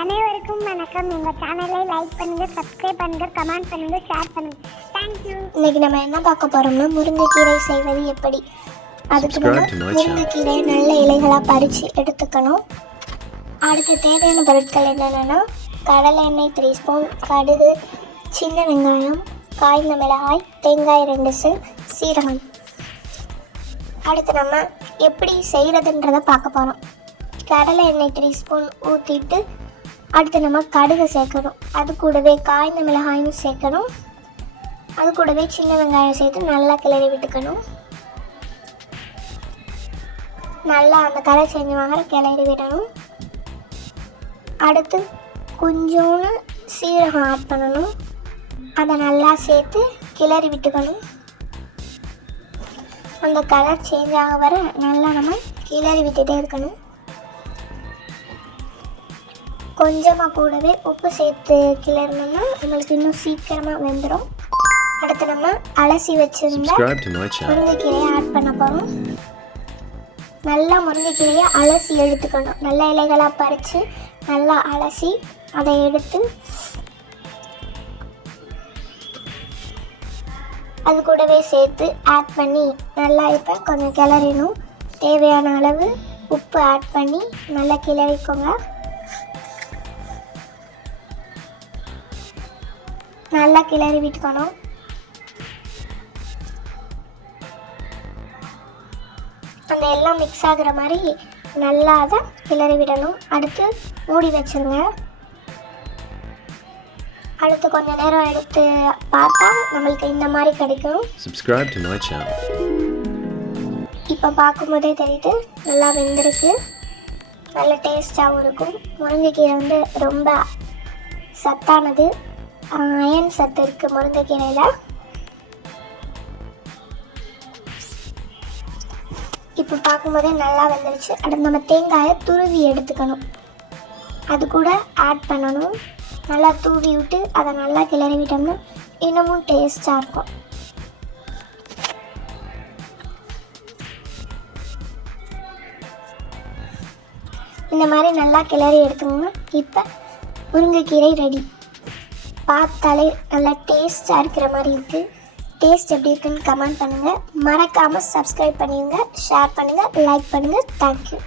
அனைவருக்கும் வணக்கம். எங்கள் சேனலை லைக் பண்ணுங்கள், சப்ஸ்கிரைப் பண்ணுங்கள், கமெண்ட் பண்ணுங்கள், ஷேர் பண்ணுங்கள். தேங்க்யூ. இன்றைக்கி நம்ம என்ன பார்க்க போகிறோம்னா முருங்கைக்கீரை செய்வது எப்படி. அதுக்கு நம்ம முருங்கைக்கீரையை நல்ல இலைகளாக பறித்து எடுத்துக்கணும். அடுத்து தேவையான பொருட்கள் என்னென்னா கடலை எண்ணெய் 3 ஸ்பூன், கடுகு, சின்ன வெங்காயம், காய்ந்த மிளகாய், தேங்காய் 2 சில், சீரகம். அடுத்து நம்ம எப்படி செய்கிறதுன்றதை பார்க்க போகிறோம். கடலை எண்ணெய் 3 ஸ்பூன் ஊற்றிட்டு அடுத்து நம்ம கடுகு சேர்க்கணும். அது கூடவே காய்ந்த மிளகாயும் சேர்க்கணும். அது கூடவே சின்ன வெங்காயம் சேர்த்து நல்லா கிளறி விட்டுக்கணும். நல்லா அந்த கலர் செஞ்சு வாங்குற கிளறி விடணும். அடுத்து கொஞ்சோன்னு சீரகம் ஆட் பண்ணணும். அதை நல்லா சேர்த்து கிளறி விட்டுக்கணும். அந்த கலர் சேஞ்ச் ஆக வர நல்லா நம்ம கிளறி விட்டுட்டே இருக்கணும். கொஞ்சமாக கூடவே உப்பு சேர்த்து கிளறணும்னா நம்மளுக்கு இன்னும் சீக்கிரமாக வெந்துடும். அடுத்து நம்ம அலசி வச்சுருந்தா முருங்கைக்கீரையை ஆட் பண்ண போகிறோம். நல்லா முருங்கைக்கீரையை அலசி எடுத்துக்கணும். நல்ல இலைகளாக பறித்து நல்லா அலசி அதை எடுத்து அது கூடவே சேர்த்து ஆட் பண்ணி நல்லா இப்போ கொஞ்சம் கிளறிணும். தேவையான அளவு உப்பு ஆட் பண்ணி நல்லா கிளறிக்கோங்க. நல்லா கிளறி விட்டுக்கணும். அந்த எல்லாம் மிக்ஸ் ஆகுற மாதிரி நல்லா அதை கிளறி விடணும். அடுத்து மூடி வச்சுருங்க. அடுத்து கொஞ்ச நேரம் எடுத்து பார்த்தா நம்மளுக்கு இந்த மாதிரி கிடைக்கும். Subscribe to my channel. இப்போ பார்க்கும்போதே தெரியுது நல்லா வெந்திருக்கு. நல்ல டேஸ்டாகவும் இருக்கும். முருங்கைக்கீரை ரொம்ப சத்தானது. அயன் சத்து இருக்குது முருங்கைக்கீரையில். இப்போ பார்க்கும்போதே நல்லா வெந்துருச்சு. அடுத்து நம்ம தேங்காயை துருவி எடுத்துக்கணும். அது கூட ஆட் பண்ணணும். நல்லா தூவி விட்டு அதை நல்லா கிளறி விட்டோம்னா இன்னமும் டேஸ்டாக இருக்கும். இந்த மாதிரி நல்லா கிளறி எடுத்துக்கோங்க. இப்போ முருங்கைக்கீரை ரெடி. பார்த்தாலே நல்லா டேஸ்டாக இருக்கிற மாதிரி இருக்குது. டேஸ்ட் எப்படி இருக்குன்னு கமெண்ட் பண்ணுங்கள். மறக்காமல் சப்ஸ்கிரைப் பண்ணிடுங்க, ஷேர் பண்ணுங்கள், லைக் பண்ணுங்கள். தேங்க்யூ.